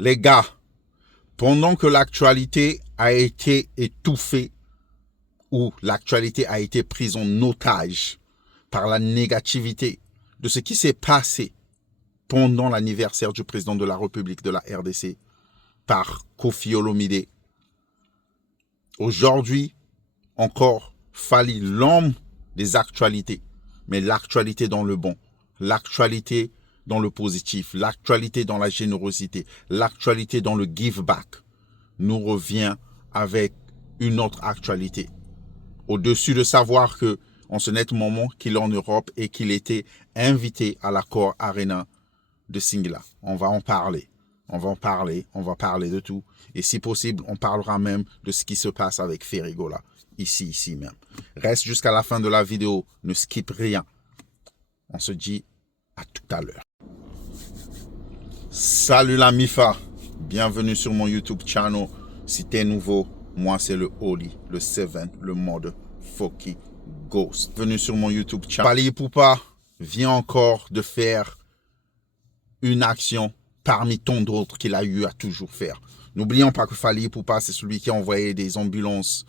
Les gars, pendant que l'actualité a été étouffée ou l'actualité a été prise en otage par la négativité de ce qui s'est passé pendant l'anniversaire du président de la République de la RDC par Kofi Olomide, aujourd'hui encore, Fally, l'homme des actualités, mais l'actualité dans le bon, l'actualité dans le positif, l'actualité dans la générosité, l'actualité dans le give back, nous revient avec une autre actualité. Au-dessus de savoir que, en ce net moment qu'il est en Europe et qu'il était invité à l'Accor Arena de Singla. On va en parler. On va parler de tout. Et si possible, on parlera même de ce qui se passe avec Ferigola. Ici même. Reste jusqu'à la fin de la vidéo. Ne skip rien. On se dit à tout à l'heure. Salut la MIFA. Bienvenue sur mon YouTube channel. Si t'es nouveau, moi c'est le Oli, le Seven, le mode Foki Ghost. Bienvenue sur mon YouTube channel. Fally Ipupa vient encore de faire une action parmi tant d'autres qu'il a eu à toujours faire. N'oublions pas que Fally Ipupa, c'est celui qui a envoyé des ambulances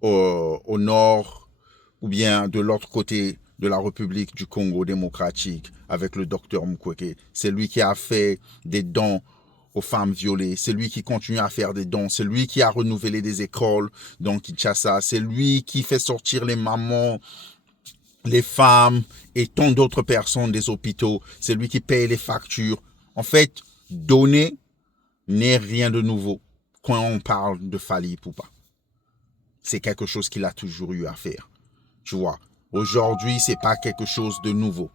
au nord ou bien de l'autre côté de la République du Congo démocratique avec le docteur Mukwege. C'est lui qui a fait des dons aux femmes violées. C'est lui qui continue à faire des dons. C'est lui qui a renouvelé des écoles dans Kinshasa. C'est lui qui fait sortir les mamans, les femmes et tant d'autres personnes des hôpitaux. C'est lui qui paye les factures. En fait, donner n'est rien de nouveau quand on parle de Fally Ipupa. C'est quelque chose qu'il a toujours eu à faire. Tu vois, aujourd'hui, c'est pas quelque chose de nouveau.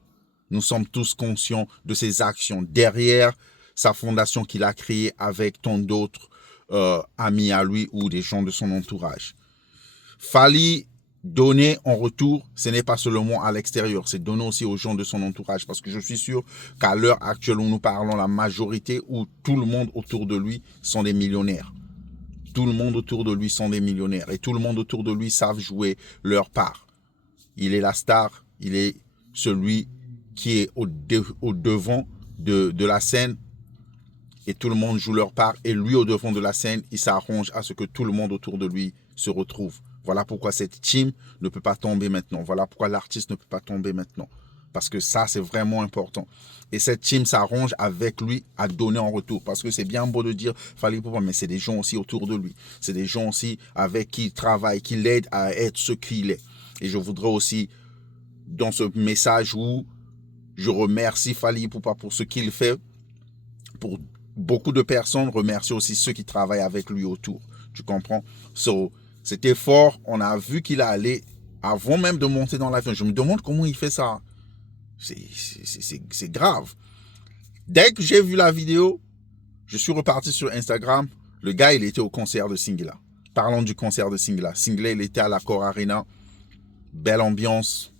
Nous sommes tous conscients de ses actions derrière sa fondation qu'il a créée avec tant d'autres amis à lui ou des gens de son entourage. Fally, donner en retour, ce n'est pas seulement à l'extérieur, c'est donner aussi aux gens de son entourage. Parce que je suis sûr qu'à l'heure actuelle où nous parlons, la majorité ou tout le monde autour de lui sont des millionnaires. Tout le monde autour de lui sont des millionnaires. Et tout le monde autour de lui savent jouer leur part. Il est la star, il est celui qui est au devant de la scène. Et tout le monde joue leur part. Et lui, au devant de la scène, il s'arrange à ce que tout le monde autour de lui se retrouve. Voilà pourquoi cette team ne peut pas tomber maintenant. Voilà pourquoi l'artiste ne peut pas tomber maintenant. Parce que ça, c'est vraiment important. Et cette team s'arrange avec lui à donner en retour. Parce que c'est bien beau de dire Fally Ipupa, mais c'est des gens aussi autour de lui. C'est des gens aussi avec qui il travaille, qui l'aident à être ce qu'il est. Et je voudrais aussi, dans ce message où je remercie Fally Ipupa pour ce qu'il fait, pour beaucoup de personnes, remercier aussi ceux qui travaillent avec lui autour. Tu comprends? C'était fort. On a vu qu'il allait, avant même de monter dans l'avion. Je me demande comment il fait ça. C'est grave. Dès que j'ai vu la vidéo, je suis reparti sur Instagram. Le gars, il était au concert de Singla. Parlons du concert de Singla. Singla, il était à l'Accor Arena. Belle ambiance.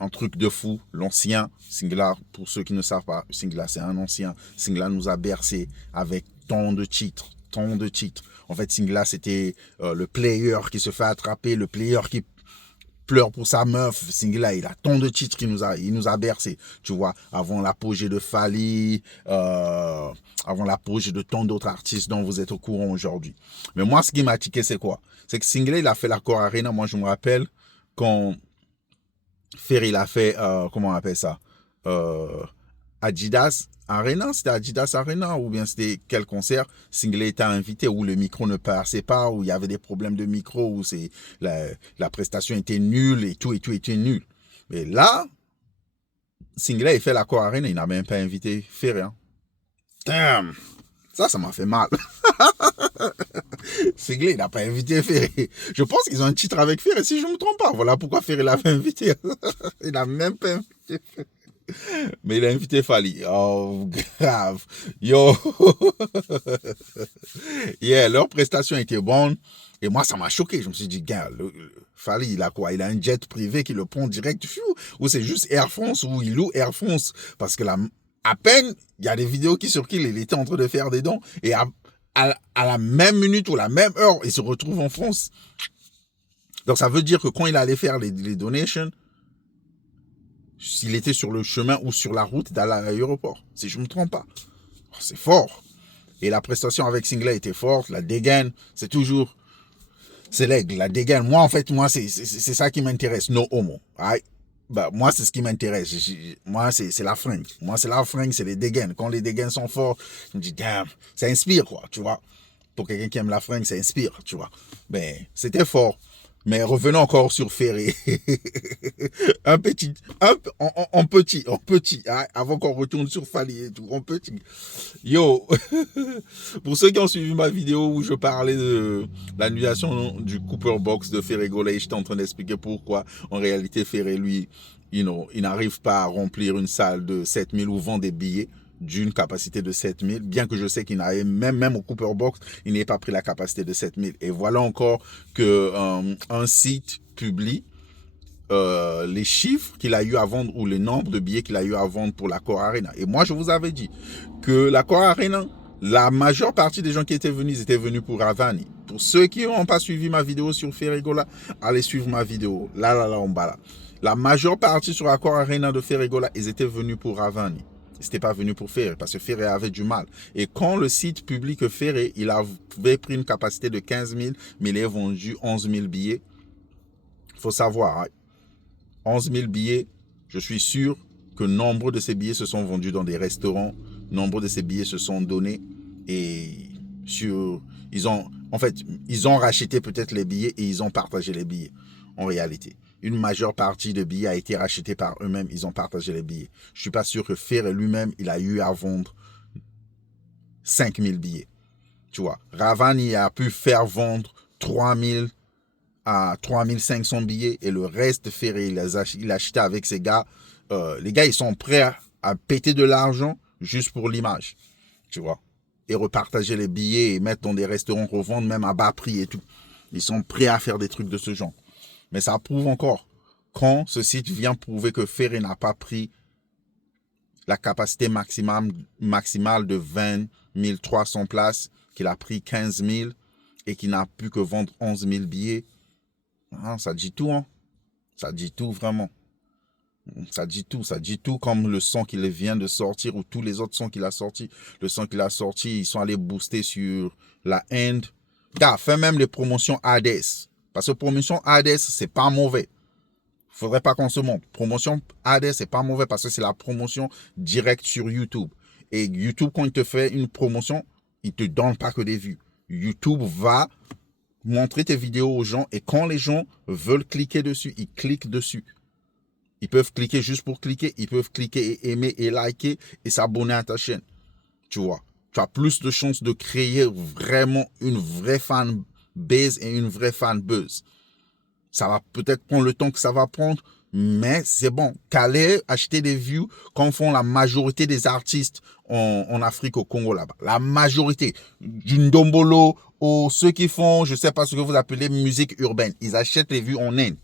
Un truc de fou. L'ancien Singla, pour ceux qui ne savent pas, Singla, c'est un ancien. Singla nous a bercé avec tant de titres. Tant de titres. En fait, Singla, c'était le player qui se fait attraper, le player qui pleure pour sa meuf. Singla, il a tant de titres qu'il nous a bercé. Tu vois, avant l'apogée de Fally, avant l'apogée de tant d'autres artistes dont vous êtes au courant aujourd'hui. Mais moi, ce qui m'a tiqué, c'est quoi? C'est que Singla, il a fait l'Accor Arena. Moi, je me rappelle quand Ferry, il a fait, comment on appelle ça? Adidas Arena, c'était Adidas Arena ou bien c'était quel concert? Singla était invité où le micro ne passait pas, où il y avait des problèmes de micro, où la prestation était nulle et tout était nul. Mais là, Singla, il fait l'Accor Arena, il n'a même pas invité Ferry. Hein. Damn! Ça m'a fait mal. Singla, il n'a pas invité Ferry. Je pense qu'ils ont un titre avec Ferry, si je ne me trompe pas. Voilà pourquoi Ferry l'a fait inviter. Il n'a même pas invité Ferry. Mais il a invité Fally. Oh, grave. Yo. Yeah, leur prestation était bonne. Et moi, ça m'a choqué. Je me suis dit, gars, Fally, il a quoi? Il a un jet privé qui le prend direct. Ou c'est juste Air France, ou il loue Air France. Parce que à peine, il y a des vidéos qui circulent, il était en train de faire des dons. Et à la même minute ou la même heure, il se retrouve en France. Donc, ça veut dire que quand il allait faire les donations, s'il était sur le chemin ou sur la route d'aller à l'aéroport, si je ne me trompe pas. Oh, c'est fort. Et la prestation avec Singlet était forte. La dégaine, c'est toujours... C'est l'aigle, la dégaine. Moi, en fait, moi, c'est ça qui m'intéresse. No homo. Right? Bah, moi, c'est ce qui m'intéresse. Moi, c'est la fringue. Moi, c'est la fringue, c'est les dégaines. Quand les dégaines sont fortes, je me dis, damn, ça inspire, quoi, tu vois. Pour quelqu'un qui aime la fringue, ça inspire, tu vois. Ben, c'était fort. Mais revenons encore sur Ferré. En petit, hein, avant qu'on retourne sur Fali et tout, en petit. Yo, pour ceux qui ont suivi ma vidéo où je parlais de l'annulation du Cooper Box de Ferré Golay, j'étais en train d'expliquer pourquoi, en réalité, Ferré, lui, il n'arrive pas à remplir une salle de 7000 ou vend des billets d'une capacité de 7000, bien que je sais qu'il n'avait même au Cooper Box, il n'ait pas pris la capacité de 7000. Et voilà encore que un site publie les chiffres qu'il a eu à vendre ou le nombre de billets qu'il a eu à vendre pour la Core Arena. Et moi, je vous avais dit que la Core Arena, la majeure partie des gens qui étaient venus, ils étaient venus pour Ravani. Pour ceux qui n'ont pas suivi ma vidéo sur Ferregola, allez suivre ma vidéo. Là, en bas là. La majeure partie sur la Core Arena de Ferregola, ils étaient venus pour Ravani. Ils n'étaient pas venus pour Ferré, parce que Ferré avait du mal. Et quand le site publie que Ferré, il avait pris une capacité de 15 000, mais il a vendu 11 000 billets, il faut savoir, hein, 11 000 billets, je suis sûr que nombre de ces billets se sont vendus dans des restaurants, nombre de ces billets se sont donnés, et ils ont racheté peut-être les billets et ils ont partagé les billets, en réalité. Une majeure partie de billets a été rachetée par eux-mêmes. Ils ont partagé les billets. Je ne suis pas sûr que Ferré lui-même, il a eu à vendre 5000 billets. Tu vois, Ravani a pu faire vendre 3000 à 3500 billets et le reste, Ferré, il a acheté avec ses gars. Les gars, ils sont prêts à péter de l'argent juste pour l'image. Tu vois, et repartager les billets et mettre dans des restaurants, revendre même à bas prix et tout. Ils sont prêts à faire des trucs de ce genre. Mais ça prouve encore, quand ce site vient prouver que Ferré n'a pas pris la capacité maximale de 20 300 places, qu'il a pris 15 000 et qu'il n'a pu que vendre 11 000 billets, ça dit tout, hein. Ça dit tout vraiment. Ça dit tout comme le son qu'il vient de sortir ou tous les autres sons qu'il a sortis. Le son qu'il a sorti, ils sont allés booster sur la End. Gars, fait même les promotions Hades. Parce que promotion Hades, c'est pas mauvais. Faudrait pas qu'on se montre. Promotion Hades, c'est pas mauvais parce que c'est la promotion directe sur YouTube. Et YouTube, quand il te fait une promotion, il te donne pas que des vues. YouTube va montrer tes vidéos aux gens et quand les gens veulent cliquer dessus, ils cliquent dessus. Ils peuvent cliquer juste pour cliquer. Ils peuvent cliquer et aimer et liker et s'abonner à ta chaîne. Tu vois. Tu as plus de chances de créer vraiment une vraie fan base et une vraie fan buzz. Ça va peut-être prendre le temps que ça va prendre, mais c'est bon. Qu'aller acheter des views comme font la majorité des artistes en Afrique, au Congo là-bas. La majorité. Du Ndombolo, ou ceux qui font, je sais pas ce que vous appelez musique urbaine. Ils achètent les vues en Inde.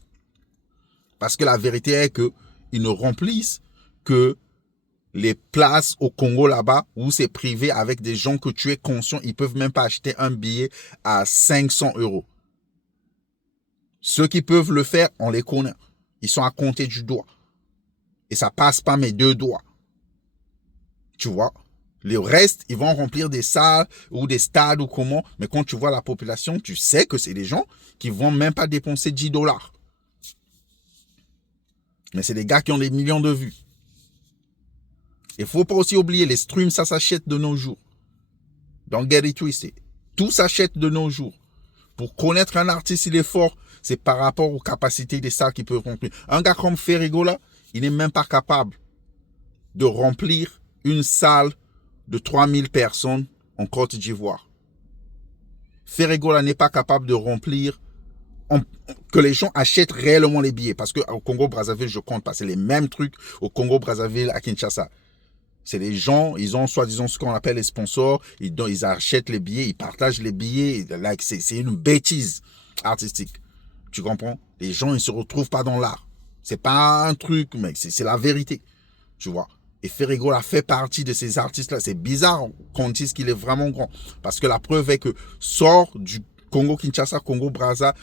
Parce que la vérité est que ils ne remplissent que les places au Congo là-bas où c'est privé avec des gens que tu es conscient, ils peuvent même pas acheter un billet à 500 €. Ceux qui peuvent le faire, on les connaît. Ils sont à compter du doigt. Et ça passe pas mes deux doigts. Tu vois? Le reste, ils vont remplir des salles ou des stades ou comment. Mais quand tu vois la population, tu sais que c'est des gens qui vont même pas dépenser 10 $. Mais c'est des gars qui ont des millions de vues. Il faut pas aussi oublier, les streams, ça s'achète de nos jours. Don't get it twisted. Tout s'achète de nos jours. Pour connaître un artiste, il est fort, c'est par rapport aux capacités des salles qu'il peut remplir. Un gars comme Ferregola, il n'est même pas capable de remplir une salle de 3000 personnes en Côte d'Ivoire. Ferregola n'est pas capable de remplir que les gens achètent réellement les billets. Parce qu'au Congo-Brazzaville, je compte pas. C'est les mêmes trucs au Congo-Brazzaville, à Kinshasa. C'est les gens, ils ont soi-disant ce qu'on appelle les sponsors, ils achètent les billets, ils partagent les billets. Like, c'est une bêtise artistique. Tu comprends? Les gens, ils se retrouvent pas dans l'art. C'est pas un truc, mec, c'est la vérité. Tu vois? Et Ferregola fait partie de ces artistes-là. C'est bizarre qu'on dise qu'il est vraiment grand. Parce que la preuve est que sort du Congo-Kinshasa, Congo-Brazza,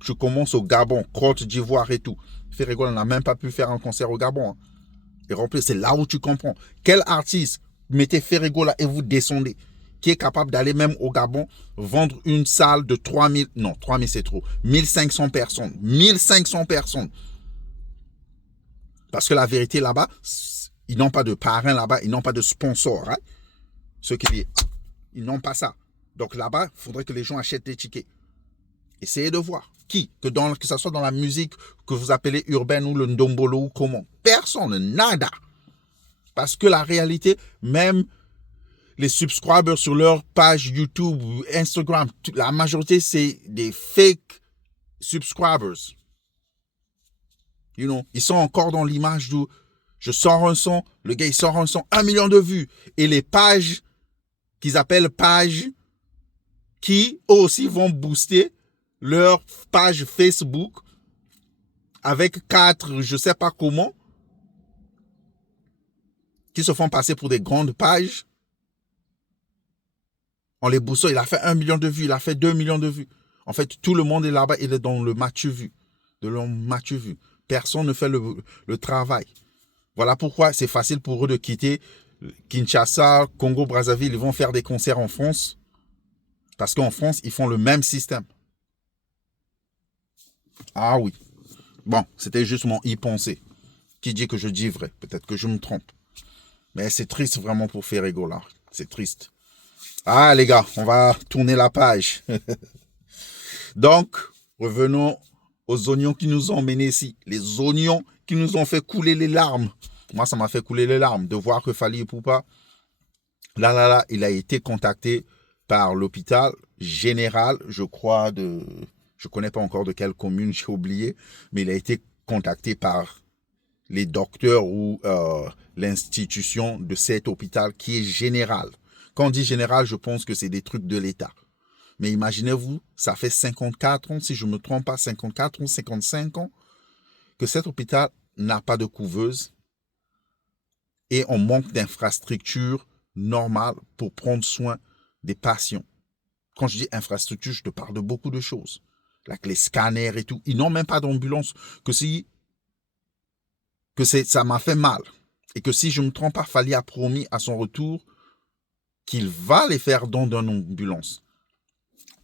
tu commences au Gabon, Côte d'Ivoire et tout. Ferregola n'a même pas pu faire un concert au Gabon. Hein. Et remplir, c'est là où tu comprends. Quel artiste mettez Ferregola et vous descendez. qui est capable d'aller même au Gabon vendre une salle de 3000, non, 3000 c'est trop, 1500 personnes. 1500 personnes. Parce que la vérité là-bas, ils n'ont pas de parrain là-bas, ils n'ont pas de sponsor. Hein? Ceux qui disent, ils n'ont pas ça. Donc là-bas, il faudrait que les gens achètent des tickets. Essayez de voir. Qui que ce soit dans la musique que vous appelez urbaine ou le ndombolo ou comment. Personne, nada. Parce que la réalité, même les subscribers sur leur page YouTube, Instagram, la majorité, c'est des fake subscribers. You know, ils sont encore dans l'image d'où je sors un son, le gars il sort un son, 1 million de vues. Et les pages qu'ils appellent pages qui aussi vont booster leur page Facebook avec 4, je sais pas comment, qui se font passer pour des grandes pages. On les booste, il a fait 1 million de vues, il a fait 2 millions de vues. En fait, tout le monde est là-bas, il est dans le match vu. De leur match vu. Personne ne fait le travail. Voilà pourquoi c'est facile pour eux de quitter Kinshasa, Congo, Brazzaville. Ils vont faire des concerts en France. Parce qu'en France, ils font le même système. Ah oui. Bon, c'était juste mon y-penser. Qui dit que je dis vrai? Peut-être que je me trompe. Mais c'est triste vraiment pour Ferrego là. C'est triste. Ah les gars, on va tourner la page. Donc, revenons aux oignons qui nous ont menés ici. Les oignons qui nous ont fait couler les larmes. Moi, ça m'a fait couler les larmes de voir que Fally Ipupa, là, il a été contacté par l'hôpital général, je crois, je ne connais pas encore de quelle commune, j'ai oublié, mais il a été contacté par les docteurs ou l'institution de cet hôpital qui est général. Quand on dit général, je pense que c'est des trucs de l'État. Mais imaginez-vous, ça fait 54 ans, si je ne me trompe pas, 54 ans, 55 ans, que cet hôpital n'a pas de couveuse et on manque d'infrastructures normales pour prendre soin des patients. Quand je dis infrastructure, je te parle de beaucoup de choses. Like les scanners et tout. Ils n'ont même pas d'ambulance. Ça m'a fait mal. Et que si je ne me trompe pas, Fally a promis à son retour qu'il va les faire don d'une ambulance.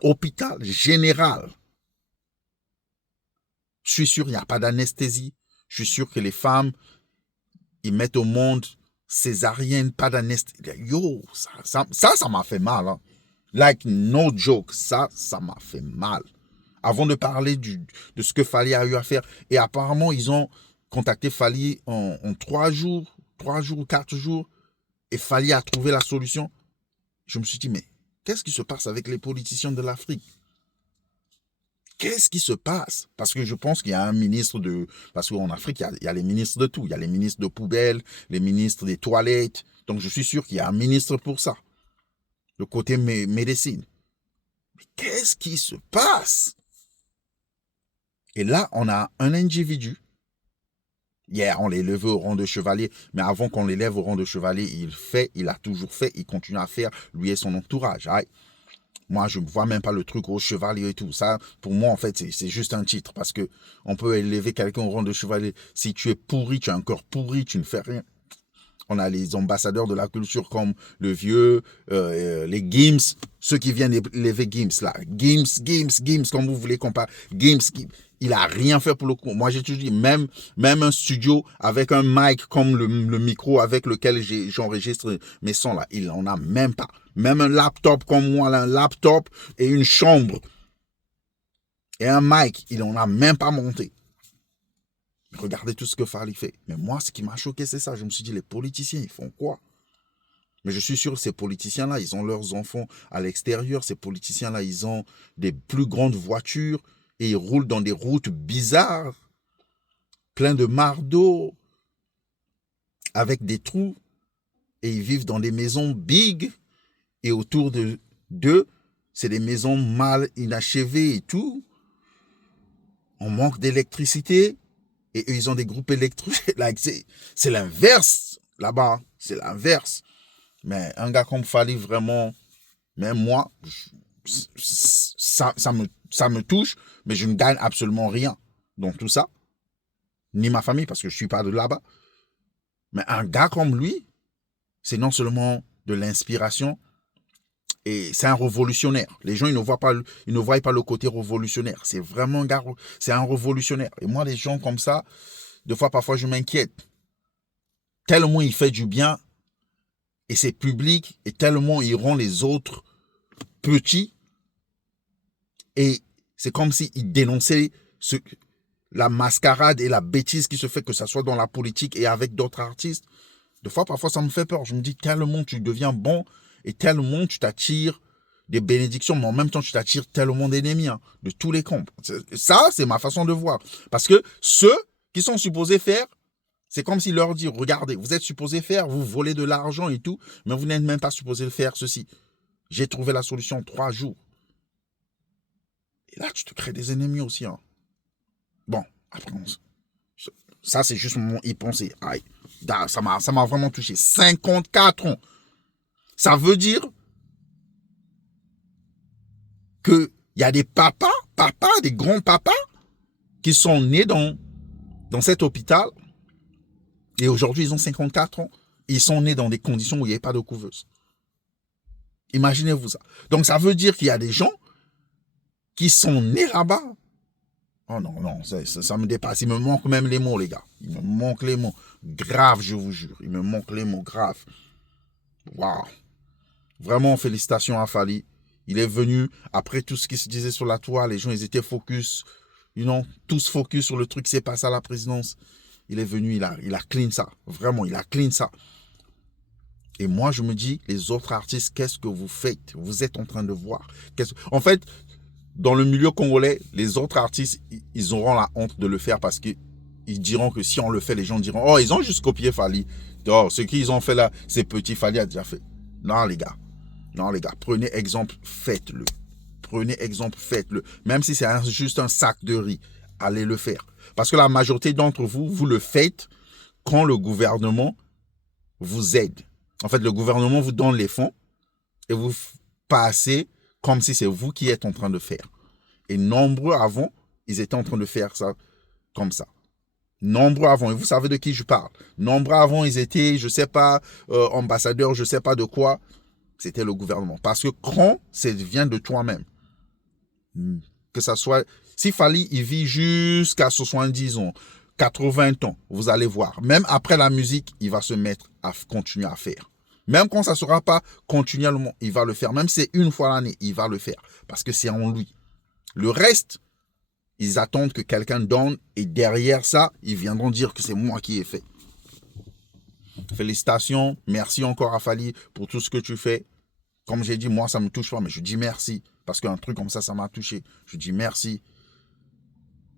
Hôpital général. Je suis sûr qu'il n'y a pas d'anesthésie. Je suis sûr que les femmes, ils mettent au monde césarienne, pas d'anesthésie. Yo, ça m'a fait mal. Hein. Like, no joke, ça m'a fait mal. Avant de parler de ce que Fally a eu à faire. Et apparemment, ils ont contacté Fally en 3 jours ou 4 jours. Et Fally a trouvé la solution. Je me suis dit, mais qu'est-ce qui se passe avec les politiciens de l'Afrique? Qu'est-ce qui se passe? Parce que je pense qu'il y a un ministre de... Parce qu'en Afrique, il y a les ministres de tout. Il y a les ministres de poubelles, les ministres des toilettes. Donc, je suis sûr qu'il y a un ministre pour ça. Le côté médecine. Mais qu'est-ce qui se passe? Et là, on a un individu. Hier, on l'élève au rang de chevalier. Mais avant qu'on l'élève au rang de chevalier, il a toujours fait, il continue à faire, lui et son entourage. Aïe. Moi, je ne vois même pas le truc au chevalier et tout. Ça, pour moi, en fait, c'est juste un titre. Parce que on peut élever quelqu'un au rang de chevalier. Si tu es pourri, tu as un corps pourri, tu ne fais rien. On a les ambassadeurs de la culture comme le vieux, les Gims, ceux qui viennent élever Gims là. Gims, comme vous voulez qu'on parle. Gims. Il a rien fait pour le coup. Moi, j'ai toujours dit, même un studio avec un mic comme le micro avec lequel j'enregistre mes sons là, il en a même pas. Même un laptop comme moi, là, un laptop et une chambre et un mic, il en a même pas monté. Regardez tout ce que Fally fait. Mais moi, ce qui m'a choqué, c'est ça. Je me suis dit, les politiciens, ils font quoi? Mais je suis sûr que ces politiciens-là, ils ont leurs enfants à l'extérieur. Ces politiciens-là, ils ont des plus grandes voitures et ils roulent dans des routes bizarres, pleines de marre d'eau, avec des trous. Et ils vivent dans des maisons big. Et autour d'eux, c'est des maisons mal inachevées et tout. On manque d'électricité. Et eux, ils ont des groupes électriques. Like, c'est l'inverse là-bas. C'est l'inverse. Mais un gars comme Fally, vraiment, même moi, ça me touche, mais je ne gagne absolument rien dans tout ça. Ni ma famille, parce que je ne suis pas de là-bas. Mais un gars comme lui, c'est non seulement de l'inspiration, Et c'est un révolutionnaire. Les gens, ils ne voient pas le côté révolutionnaire. C'est vraiment un gars, c'est un révolutionnaire. Et moi, les gens comme ça, parfois, je m'inquiète. Tellement il fait du bien, et c'est public, et tellement il rend les autres petits. Et c'est comme s'il dénonçait la mascarade et la bêtise qui se fait, que ce soit dans la politique et avec d'autres artistes. Parfois, ça me fait peur. Je me dis, tellement tu deviens bon et tellement tu t'attires des bénédictions, mais en même temps, tu t'attires tellement d'ennemis, hein, de tous les camps. Ça, c'est ma façon de voir. Parce que ceux qui sont supposés faire, c'est comme s'il leur dit, regardez, vous êtes supposés faire, vous volez de l'argent et tout, mais vous n'êtes même pas supposés faire ceci. J'ai trouvé la solution en 3 jours. Et là, tu te crées des ennemis aussi. Hein. Bon, après, ça, c'est juste mon y-penser. Aïe, ça m'a vraiment touché. 54 ans. Ça veut dire qu'il y a des papas, des grands-papas qui sont nés dans cet hôpital et aujourd'hui, ils ont 54 ans. Ils sont nés dans des conditions où il n'y avait pas de couveuse. Imaginez-vous ça. Donc, ça veut dire qu'il y a des gens qui sont nés là-bas. Oh non, ça me dépasse. Il me manque même les mots, les gars. Il me manque les mots. Grave, je vous jure. Il me manque les mots, grave. Waouh. Vraiment, félicitations à Fally. Il est venu, après tout ce qui se disait sur la toile, les gens, ils étaient focus, tous focus sur le truc qui s'est passé à la présidence. Il est venu, il a clean ça. Vraiment, il a clean ça. Et moi, je me dis, les autres artistes, qu'est-ce que vous faites? Vous êtes en train de voir. En fait, dans le milieu congolais, les autres artistes, ils auront la honte de le faire parce qu'ils diront que si on le fait, les gens diront, oh, ils ont juste copié Fally. Oh, ce qu'ils ont fait là, c'est petit, Fally a déjà fait. Non, les gars, prenez exemple, faites-le. Prenez exemple, faites-le. Même si c'est juste un sac de riz, allez le faire. Parce que la majorité d'entre vous, vous le faites quand le gouvernement vous aide. En fait, le gouvernement vous donne les fonds et vous passez comme si c'est vous qui êtes en train de faire. Et nombreux avant, ils étaient en train de faire ça comme ça. Nombreux avant, et vous savez de qui je parle. Nombreux avant, ils étaient, je ne sais pas, ambassadeurs, je ne sais pas de quoi. C'était le gouvernement. Parce que quand ça vient de toi-même, que ça soit, si Fally, il vit jusqu'à 70 ans, 80 ans, vous allez voir. Même après la musique, il va se mettre à continuer à faire. Même quand ça ne sera pas continuellement, il va le faire. Même si c'est une fois l'année, il va le faire. Parce que c'est en lui. Le reste, ils attendent que quelqu'un donne. Et derrière ça, ils viendront dire que c'est moi qui ai fait. Félicitations. Merci encore à Fally pour tout ce que tu fais. Comme j'ai dit, moi, ça ne me touche pas. Mais je dis merci. Parce qu'un truc comme ça m'a touché. Je dis merci.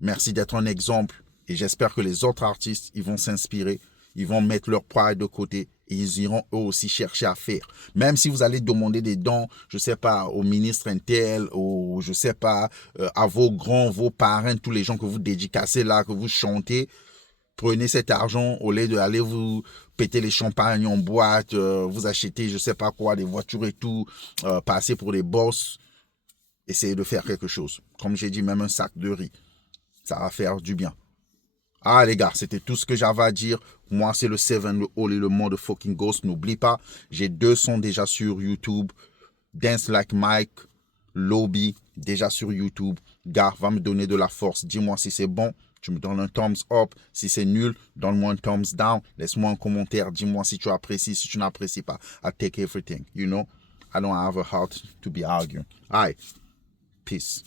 Merci d'être un exemple. Et j'espère que les autres artistes, ils vont s'inspirer. Ils vont mettre leur pride de côté et ils iront eux aussi chercher à faire. Même si vous allez demander des dons, je ne sais pas, au ministre Intel, ou je ne sais pas, à vos parrains, tous les gens que vous dédicacez là, que vous chantez, prenez cet argent au lieu d'aller vous péter les champagnes en boîte, vous achetez je ne sais pas quoi, des voitures et tout, passer pour des boss. Essayez de faire quelque chose. Comme j'ai dit, même un sac de riz, ça va faire du bien. Ah les gars, c'était tout ce que j'avais à dire. Moi, c'est le Seven, le Holy, le Motherfucking Ghost. N'oublie pas, j'ai 2 sons déjà sur YouTube. Dance Like Mike, Lobby, déjà sur YouTube. Gars, va me donner de la force. Dis-moi si c'est bon. Tu me donnes un thumbs up. Si c'est nul, donne-moi un thumbs down. Laisse-moi un commentaire. Dis-moi si tu apprécies. Si tu n'apprécies pas, I'll take everything. You know, I don't have a heart to be arguing. All right. Peace.